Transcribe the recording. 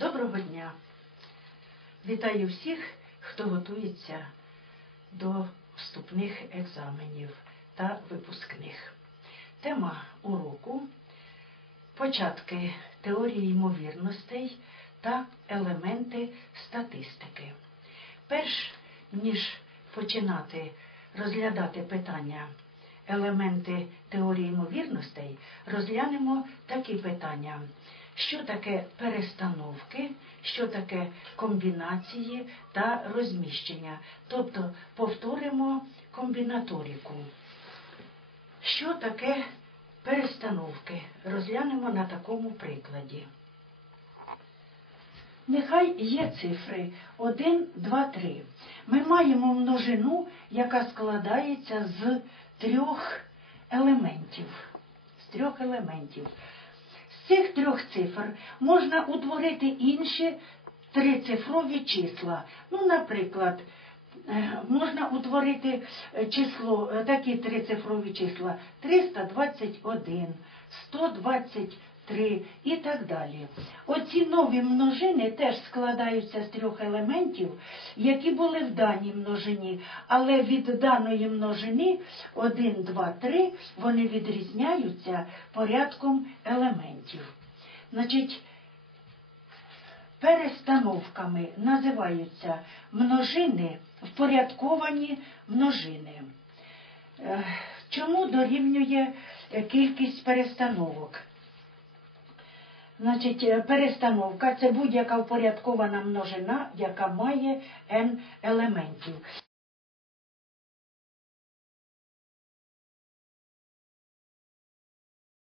Доброго дня! Вітаю всіх, хто готується до вступних екзаменів та випускних. Тема уроку початки теорії ймовірностей та елементи статистики. Перш ніж починати розглядати питання елементи теорії ймовірностей, розглянемо такі питання. Що таке перестановки, що таке комбінації та розміщення. Тобто повторимо комбінаторіку. Що таке перестановки? Розглянемо на такому прикладі. Нехай є цифри 1, 2, 3. Ми маємо множину, яка складається з трьох елементів. З трьох елементів. Цих трьох цифр можна утворити інші трицифрові числа. Ну, наприклад, е, можна утворити е, число, е, такі трицифрові числа 321, 123 і так далі. Оці нові множини теж складаються з трьох елементів, які були в даній множині, але від даної множини 1, 2, 3 вони відрізняються порядком елементів. Значить, перестановками називаються множини, впорядковані множини. Е, Чому дорівнює кількість перестановок? Значить, е, перестановка це будь-яка впорядкована множина, яка має n елементів.